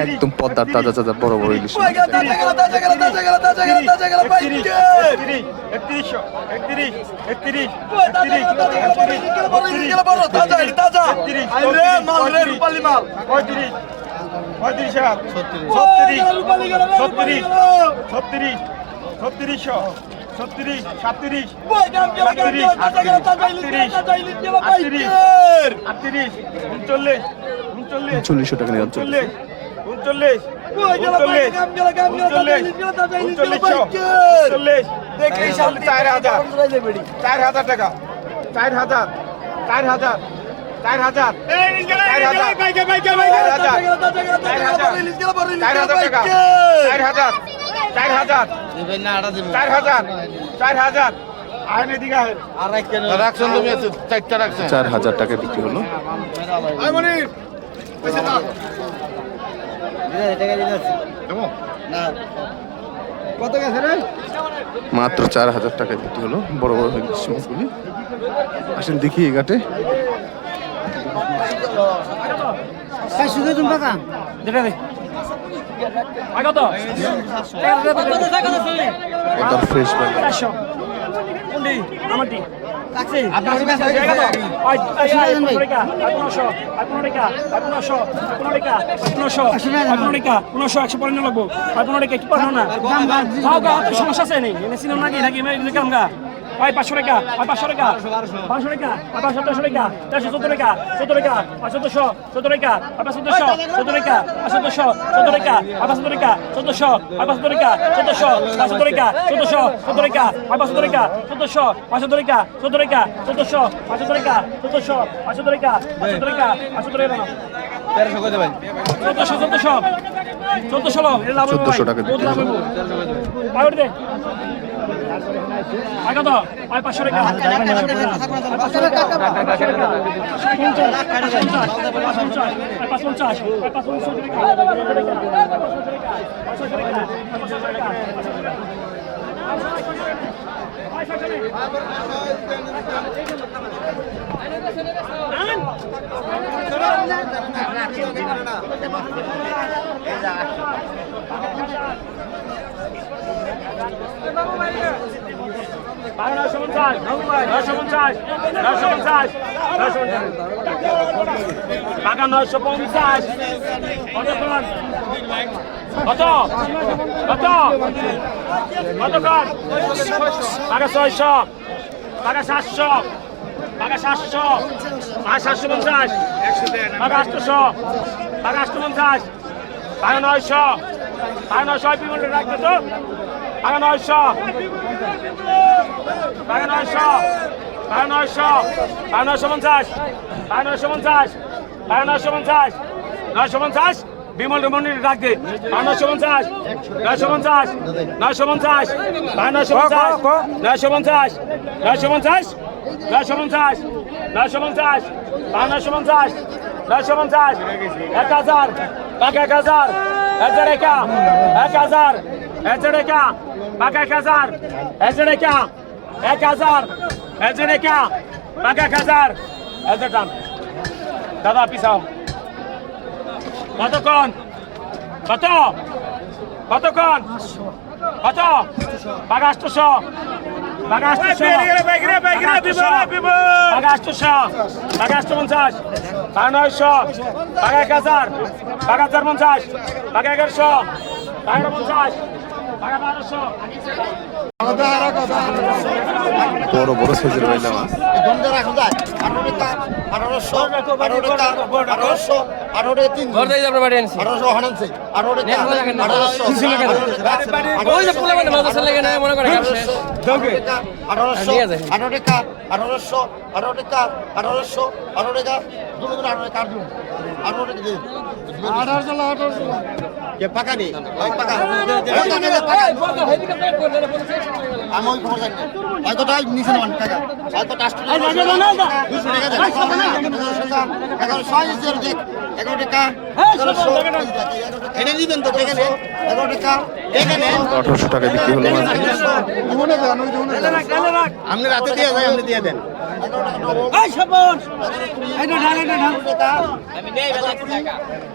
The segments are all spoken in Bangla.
একদম পদ্মার তাজা তাজা বড় বড় ইলিশ ছত্রিশ সাতত্রিশ আটত্রিশ উনচল্লিশ চল্লিশশো টাকা নিয়ে অঞ্চল উনচল্লিশ উনচল্লিশশো চার হাজার চার হাজার টাকা চার হাজার চার হাজার চার হাজার চার হাজার চার হাজার টাকা চার হাজার চার হাজার চার হাজার চার হাজার। আইন এদিকে আহেন রাখছেন তুমি চারটা চার হাজার টাকা বিক্রি হলো। মাত্র চার হাজার টাকায় বিক্রি হলো বড় বড় ইলিশ মাছগুলি আসেন দেখি এই ঘাটে। ফ্রেশ পনেরোশো সমস্যা আছে নেই সিনেমা নাকি? নাকি আয় পাঁচশো টাকা আয় পাঁচশো টাকা পাঁচশো টাকা আয় পাঁচশো দেড়শো টাকা দেড়শো চোদ্দ টাকা চোদ্দ টাকা আয় চোদ্দশো চোদ্দ টাকা আয় পাঁচ চোদ্দশো চোদ্দ টাকা আয় চোদ্দশো চোদ্দ টাকা আয় পাঁচ চোদ্দ টাকা চোদ্দশো আয় পাঁচ চোদ্দ টাকা চোদ্দশো পাঁচ চোদ্দ টাকা চোদ্দশো চোদ্দ টাকা আয় পাঁচ চোদ্দ টাকা চোদ্দশো পাঁচ চোদ্দ টাকা চোদ্দ টাকা চোদ্দশো পাঁচ চোদ্দ টাকা চোদ্দশো পাঁচ চোদ্দ টাকা পাঁচ চোদ্দ টাকা পাঁচ চোদ্দ টাকা তেরোশো কত ভাই চোদ্দশো চোদ্দশো চোদ্দশো লো এটা লাভ হইবো 1400 ভাই। টাকা পাঁচশো টাকা পঞ্চাশ, পঞ্চাশ, পঞ্চাশ, পাঁচ পঞ্চাশ, পাঁচ পঞ্চাশ নয়শো পঞ্চাশ টাকা নয়শো পঞ্চাশ কতক্ষণ কত কত কতক্ষণ টাকা ছয়শো টাকা সাতশো টাকা সাতশো টাকা সাতশো পঞ্চাশ টাকা আটশোশো টাকা আটশো পঞ্চাশ টাকা নয়শো টাকা নয়শো পিমেন্টে রাখবে তো টাকা নয়শো টাকা নয়শো টাকা নয়শো টাকা নয়শো পঞ্চাশ টাকা নয়শো পঞ্চাশ টাকা নয়শো পঞ্চাশ নয়শো পঞ্চাশ বিমল মন্দির ডাক দে নয়শো পঞ্চাশ নয়শো পঞ্চাশ নয়শো পঞ্চাশ নয়শো পঞ্চাশ নয়শো পঞ্চাশ নয়শো পঞ্চাশ নয়শো পঞ্চাশ নয়শো পঞ্চাশ নয়শো পঞ্চাশ নয়শো পঞ্চাশ, এক হাজার টাকা এক হাজার হাজার একা, এক হাজার হাজার একা টাকা এক হাজার হাজার একা, এক হাজার হাজার একা টাকা এক হাজার হাজার টান। দাদা পিসাও কতক্ষণ? কত? কতক্ষণ? কত? আটশোশো আটশোশো টাকা আটশো পঞ্চাশ টাকা নয়শো টাকা এক হাজার টাকা হাজার পঞ্চাশ। টাকা এগারোশো টাকা পঞ্চাশ। টাকা বারোশো বড় বড় সাইজের বাইলা মাছ আঠারোশো আঠারো আঠারোশো আঠারোশো পাকা নেই। পাকা। আমি ওই খবর জানি হয়তো টাকা নিচে নেবেন টাকা হয়তো টাকা এগারোশো এগারো দেখ টাকা এগারোশো এনে দিবেন তো টাকা নেন। এগারো টাকা। এখানে আঠারোশো টাকা বিক্রি হলো আপনি রাতে দিয়ে যায় আপনি দিয়ে দেন। এই সবন টাকা আছে পাটনি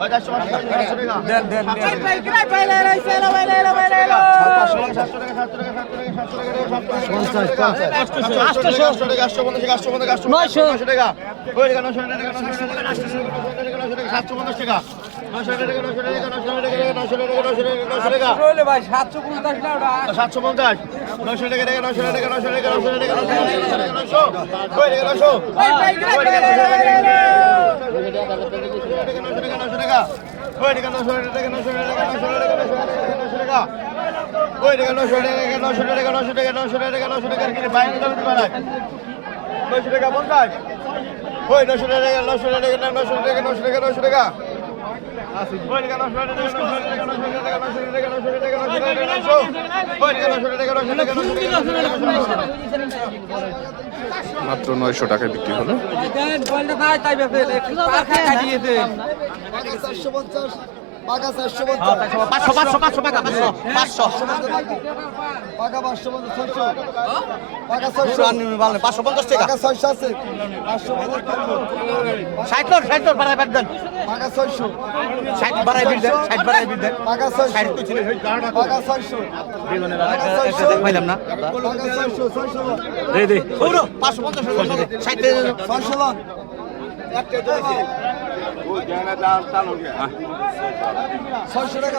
টাকা টাকা টাকা টাকা। নিয়ে দেওয়ার সঙ্গে না না আমি আইছি আর না বলে ভাই 750 না ওটা সাতশো পঞ্চাশ নয়শো টাকা টাকা নয়শো টাকা নয়শো টাকা নয়শো টাকা নয়শো টাকা কই টাকা নয়শো টাকা কই টাকা নয়শো টাকা নয়শো টাকা নয়শো টাকা নয়শো টাকা কই টাকা নয়শো টাকা নয়শো টাকা কিনে পারে নয়শো টাকা পঞ্চাশ কই নয়শো টাকা নয়শো টাকা নয়শো টাকা নয়শো টাকা নয়শো টাকা মাত্র নয়শো টাকায় বিক্রি হলো পঞ্চাশ পাকা পাঁচশো পাঁচশো পাঁচশো টাকা পাঁচশো পাঁচশো পাকা পাঁচশো পঞ্চাশ ছয়শো পাকা পাঁচশো পঞ্চাশ টাকা পাকা ছয়শো আছে পাঁচশো পঞ্চাশ সাইতর সাইতর বাড়াই বাদ দেন পাকা 600 60 বাড়াই বিল দেন 60 বাড়াই পাকা 600 60 ছিল পাকা না পাকা 600 600 দে দে পুরো টাকা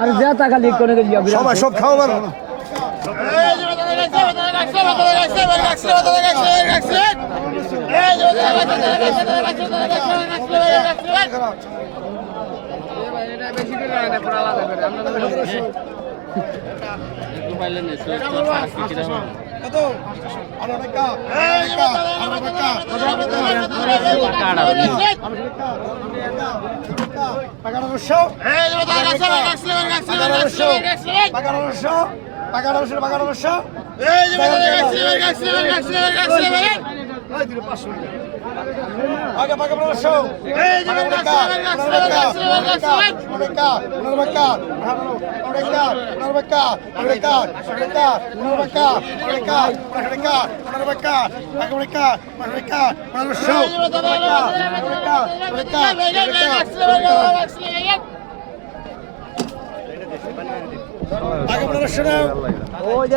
আরে যা টাকা লিখ করে গেলি সবাই সব খাও মারো। আমরা কত আড়াই টাকা আড়াই টাকা আড়াই টাকা আড়াই টাকা আড়াই টাকা পাগাড়শো এই পাগাড়শো পাগাড়শো পাগাড়শো পাগাড়শো পাগাড়শো এই পাগাড়শো পাগাড়শো পাগাড়শো পাঁচশো আগে পাকে প্রশো এই যে টাকা টাকা টাকা টাকা টাকা টাকা உனக்கார் உணர்வக்கார் உனக்கார் உனக்கார் உணர்வக்கார் உனக்கார் உனக்கார் உணர்வக்கார் உனக்கார் உனக்கார் உணர்வக்கார் உனக்கார் உனக்கார் உனக்கார் আগে আপনারা শোনা ওই যে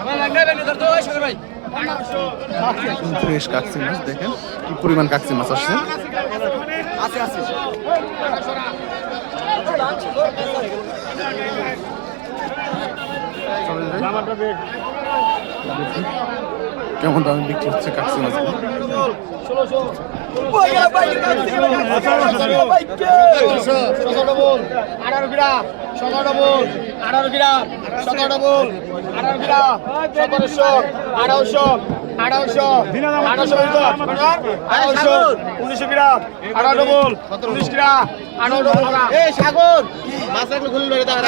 আমার লাগবে ধরতে হয় সাগর ভাই ফ্রেশ কাচ্চি মাছ, দেখেন কি পরিমাণ কাচ্চি মাছ আসছে। কেমন দামে বিক্রি হচ্ছে কাচ্চি মাছ আঠারো গ্রাম, সতেরো ডবল আঠারো গ্রাম ডবল গ্রাম সতেরোশো আঠারোশো আঠারোশো আঠারোশো আঠারোশো উনিশশো গ্রাম আঠারো ডবল উনিশ গ্রাম আঠারো ডবল এই সাগর! মাছ রাখলে খুললে দেখা